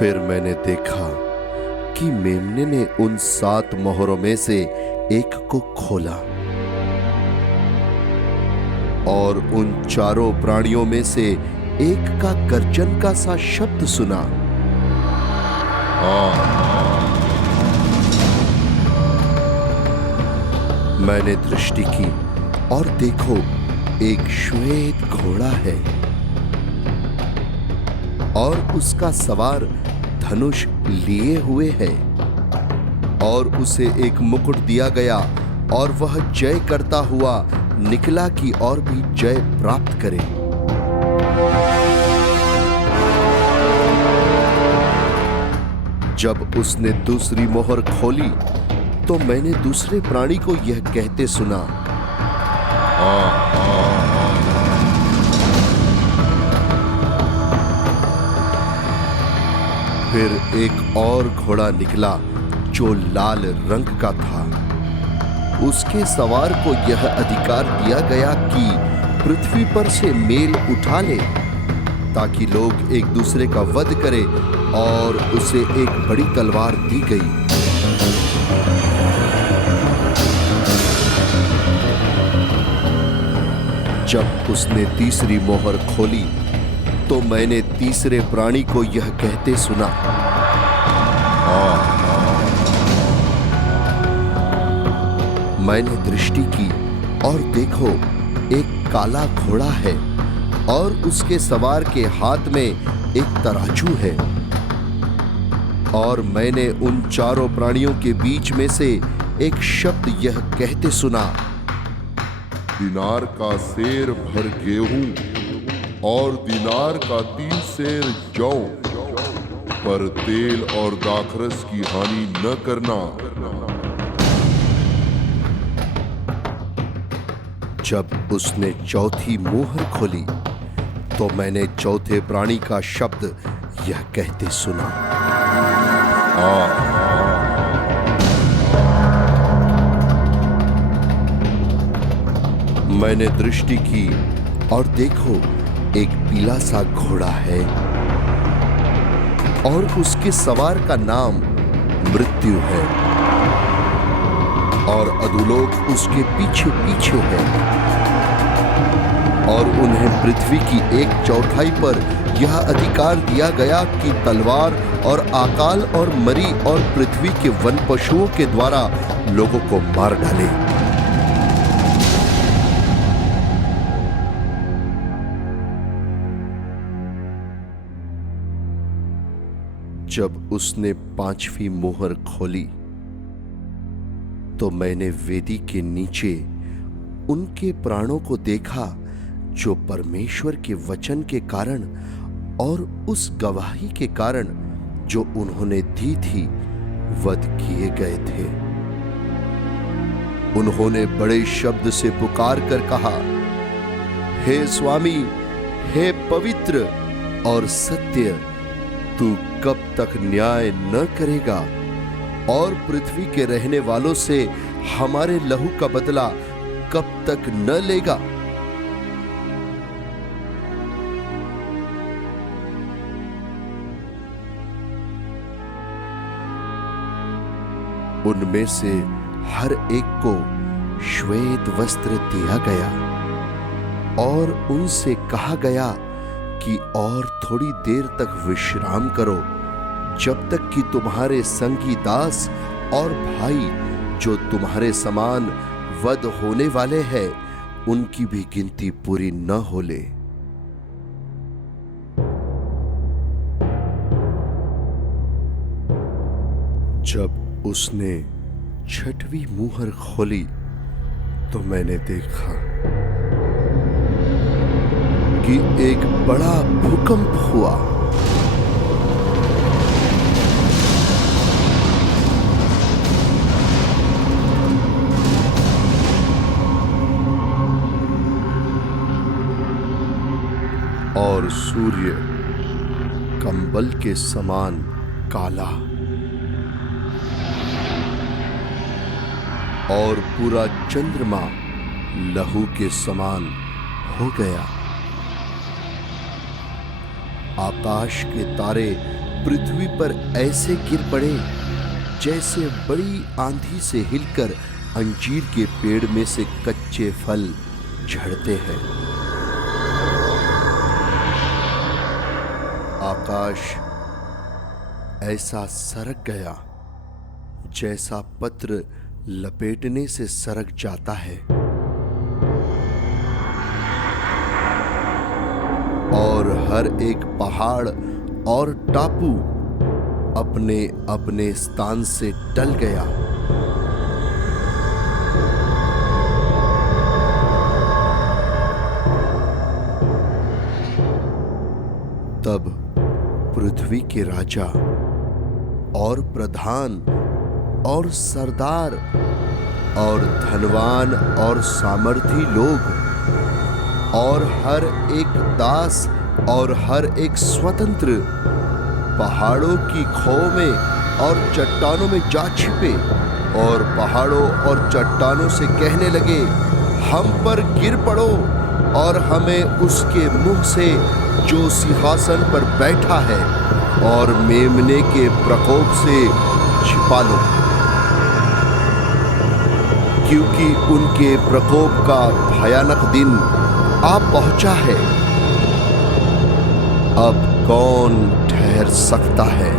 फिर मैंने देखा कि मेमने ने उन 7 मोहरों में से एक को खोला और उन चारों प्राणियों में से एक का गर्जन का सा शब्द सुना। मैंने दृष्टि की और देखो, एक श्वेत घोड़ा है और उसका सवार धनुष लिए हुए है और उसे एक मुकुट दिया गया और वह जय करता हुआ निकला कि और भी जय प्राप्त करे। जब उसने दूसरी मोहर खोली तो मैंने दूसरे प्राणी को यह कहते सुना, फिर एक और घोड़ा निकला जो लाल रंग का था। उसके सवार को यह अधिकार दिया गया कि पृथ्वी पर से मेल उठा ले, ताकि लोग एक दूसरे का वध करें, और उसे एक बड़ी तलवार दी गई। जब उसने तीसरी मोहर खोली तो मैंने तीसरे प्राणी को यह कहते सुना, मैंने दृष्टि की और देखो, एक काला घोड़ा है और उसके सवार के हाथ में एक तराजू है। और मैंने उन चारों प्राणियों के बीच में से एक शब्द यह कहते सुना, दिनार का सेर भर गेहूं और दिनार का 3 सेर जौ, पर तेल और दाखरस की हानि न करना। जब उसने चौथी मोहर खोली तो मैंने चौथे प्राणी का शब्द यह कहते सुना, मैंने दृष्टि की और देखो, एक पीला सा घोड़ा है और उसके सवार का नाम मृत्यु है और अधोलोक उसके पीछे पीछे है। और उन्हें पृथ्वी की 1/4 पर यह अधिकार दिया गया कि तलवार और अकाल और मरी और पृथ्वी के वन पशुओं के द्वारा लोगों को मार डाले। जब उसने 5वीं मोहर खोली तो मैंने वेदी के नीचे उनके प्राणों को देखा जो परमेश्वर के वचन के कारण और उस गवाही के कारण जो उन्होंने दी थी वध किए गए थे। उन्होंने बड़े शब्द से पुकार कर कहा, हे स्वामी, हे पवित्र और सत्य, तू कब तक न्याय न करेगा और पृथ्वी के रहने वालों से हमारे लहू का बदला कब तक न लेगा? उनमें से हर एक को श्वेत वस्त्र दिया गया और उनसे कहा गया कि और थोड़ी देर तक विश्राम करो, जब तक कि तुम्हारे संगी दास और भाई जो तुम्हारे समान वध होने वाले हैं, उनकी भी गिनती पूरी न हो ले। जब उसने 6वीं मुहर खोली तो मैंने देखा कि एक बड़ा भूकंप हुआ और सूर्य कंबल के समान काला और पूरा चंद्रमा लहू के समान हो गया। आकाश के तारे पृथ्वी पर ऐसे गिर पड़े जैसे बड़ी आंधी से हिलकर अंजीर के पेड़ में से कच्चे फल झड़ते हैं। आकाश ऐसा सरक गया जैसा पत्र लपेटने से सरक जाता है, और हर एक पहाड़ और टापू अपने अपने स्थान से टल गया। तब पृथ्वी के राजा और प्रधान और सरदार और धनवान और सामर्थी लोग और हर एक दास और हर एक स्वतंत्र पहाड़ों की खो में और चट्टानों में जा छिपे और पहाड़ों और चट्टानों से कहने लगे, हम पर गिर पड़ो और हमें उसके मुंह से जो सिंहासन पर बैठा है और मेमने के प्रकोप से छिपा लो, क्योंकि उनके प्रकोप का भयानक दिन आ पहुंचा है। अब कौन ठहर सकता है?